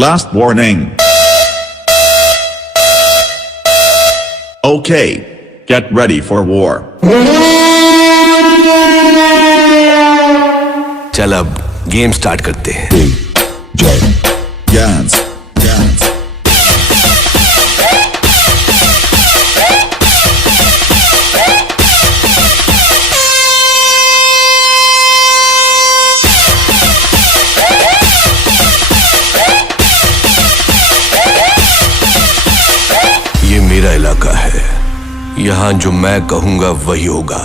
Last warning. Okay, get ready for war. चल अब game start करते हैं। Dance, dance. ये मेरा इलाका है, यहाँ जो मैं कहूंगा वही होगा।